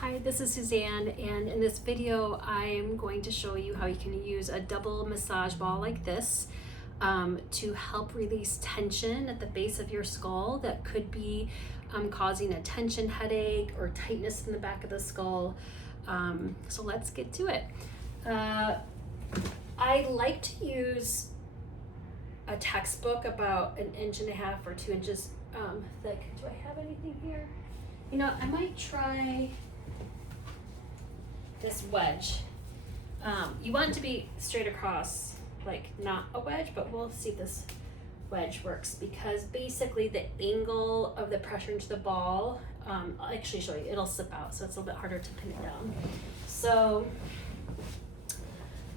Hi, this is Suzanne, and in this video I'm going to show you how you can use a double massage ball like this to help release tension at the base of your skull that could be causing a tension headache or tightness in the back of the skull. So let's get to it. I like to use a textbook about 1.5 inches or 2 inches thick. Do I have anything here? You know, I might try this wedge. You want it to be straight across, like not a wedge, but we'll see if this wedge works, because basically the angle of the pressure into the ball, I'll actually show you, it'll slip out, so it's a little bit harder to pin it down. So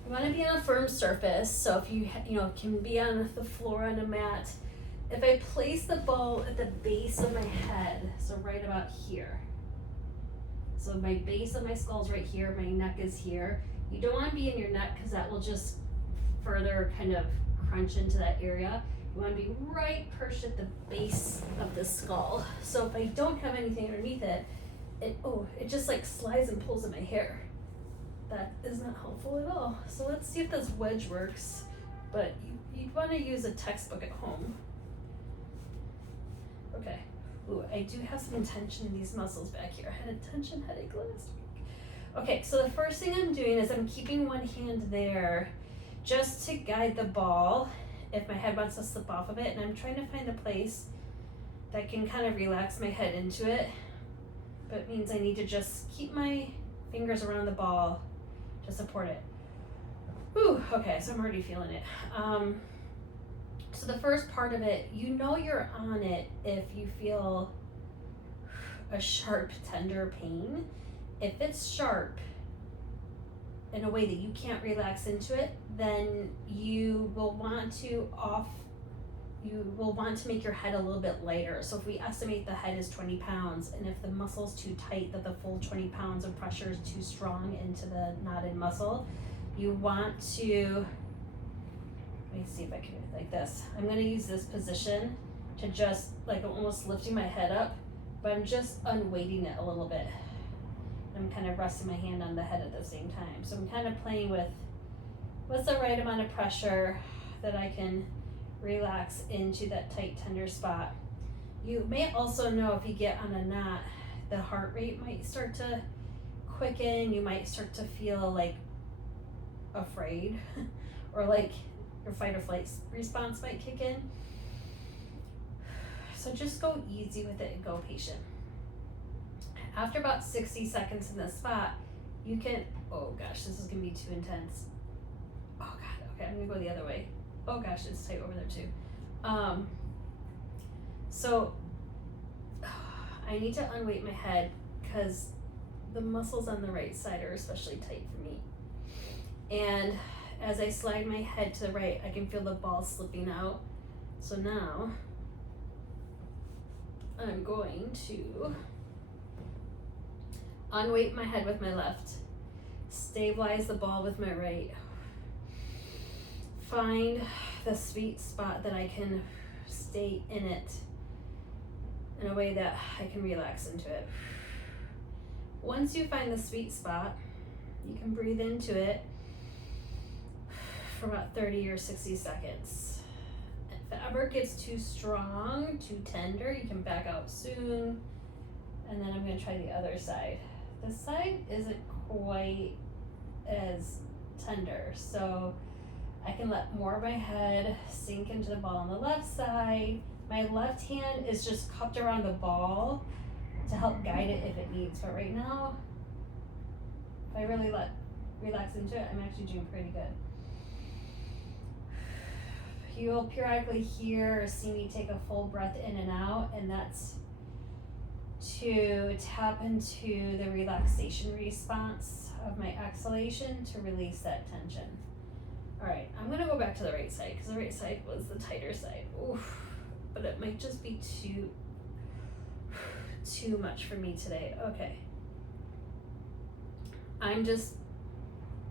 you want to be on a firm surface, so if you can be on the floor on a mat. If I place the ball at the base of my head, so right about here, so my base of my skull is right here, my neck is here. You don't want to be in your neck because that will just further kind of crunch into that area. You want to be right perched at the base of the skull. So if I don't have anything underneath it, it just like slides and pulls in my hair. That is not helpful at all. So let's see if this wedge works, but you'd want to use a textbook at home. Okay. Ooh, I do have some tension in these muscles back here. I had a tension headache last week. Okay, so the first thing I'm doing is I'm keeping one hand there just to guide the ball if my head wants to slip off of it, and I'm trying to find a place that can kind of relax my head into it, but it means I need to just keep my fingers around the ball to support it. Ooh, okay, so I'm already feeling it. So the first part of it, you know you're on it if you feel a sharp, tender pain. If it's sharp in a way that you can't relax into it, then you will want to make your head a little bit lighter. So if we estimate the head is 20 pounds, and if the muscle's too tight, that the full 20 pounds of pressure is too strong into the knotted muscle, you want to, let me see if I can do it like this. I'm going to use this position to just, like, I'm almost lifting my head up, but I'm just unweighting it a little bit. I'm kind of resting my hand on the head at the same time. So I'm kind of playing with what's the right amount of pressure that I can relax into that tight, tender spot. You may also know if you get on a knot, the heart rate might start to quicken. You might start to feel like afraid or like your fight or flight response might kick in. So just go easy with it and go patient. After about 60 seconds in this spot, you can, oh gosh, this is gonna be too intense. Oh God, okay, I'm gonna go the other way. Oh gosh, it's tight over there too. So I need to unweight my head because the muscles on the right side are especially tight for me. And as I slide my head to the right, I can feel the ball slipping out. So now I'm going to unweight my head with my left, stabilize the ball with my right, find the sweet spot that I can stay in it in a way that I can relax into it. Once you find the sweet spot, you can breathe into it for about 30 or 60 seconds. If it ever gets too strong, too tender, you can back out soon. And then I'm going to try the other side. This side isn't quite as tender, so I can let more of my head sink into the ball on the left side. My left hand is just cupped around the ball to help guide it if it needs. But right now, if I really relax into it, I'm actually doing pretty good. You'll periodically hear or see me take a full breath in and out, and that's to tap into the relaxation response of my exhalation to release that tension. All right, I'm gonna go back to the right side because the right side was the tighter side. Oof, but it might just be too much for me today. Okay, I'm just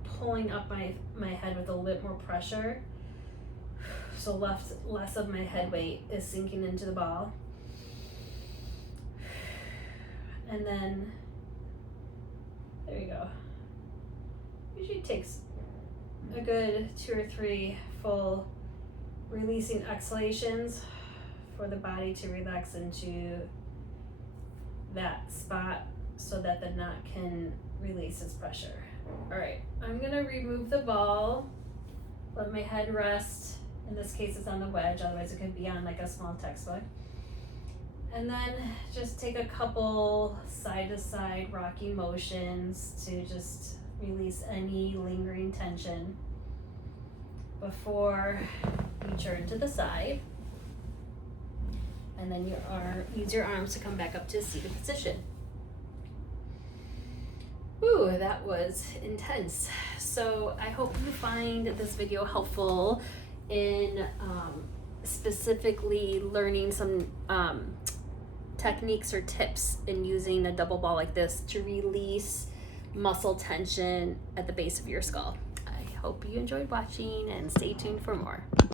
pulling up my head with a little bit more pressure. So less of my head weight is sinking into the ball. And then There you go. Usually takes a good 2 or 3 full releasing exhalations for the body to relax into that spot so that the knot can release its pressure. All right, I'm gonna remove the ball, let my head rest. In this case, it's on the wedge, otherwise it could be on like a small textbook. And then just take a couple side to side rocking motions to just release any lingering tension before you turn to the side. And then use your arms to come back up to a seated position. Ooh, that was intense. So I hope you find this video helpful in specifically learning some techniques or tips in using a double ball like this to release muscle tension at the base of your skull. I hope you enjoyed watching and stay tuned for more.